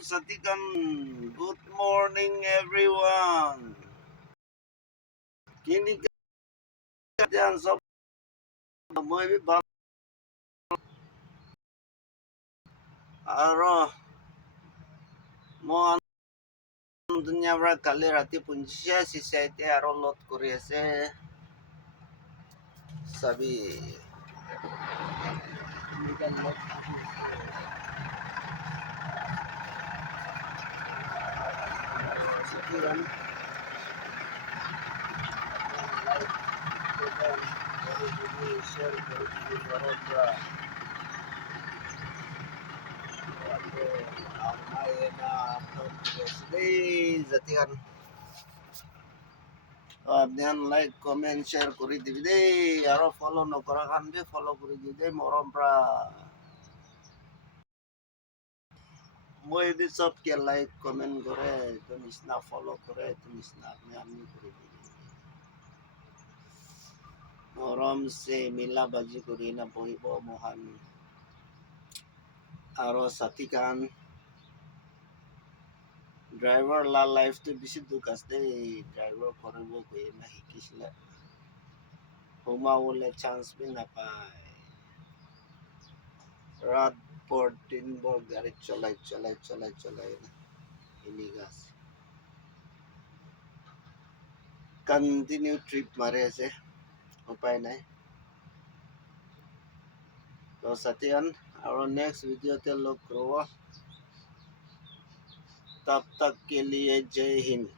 Satikan. Good morning, everyone. Kini ka dyan sa may bang aro mo dunya bra kali rati punjia si saite aro lot kuri ase sabi nikan lot sikiran share kuri bra Zatian Abnian like comment share kuri dibi de aro follow no kora kan be follow kuri dibi de morom pra moi di sab ke like comment kore তুমি না follow করে তুমি না আমি kuri dibi morom se mila baji kuri na bohibo mohan aro satikan driver la life to bisi dukas de driver koribo ko na hikisla huma wole chance भी ना पाए रात भर दिन भर गाड़ी चलाई ini gas continue trip mare ase upai nai to satian और next video te log karo तब तक के लिए जय हिंद।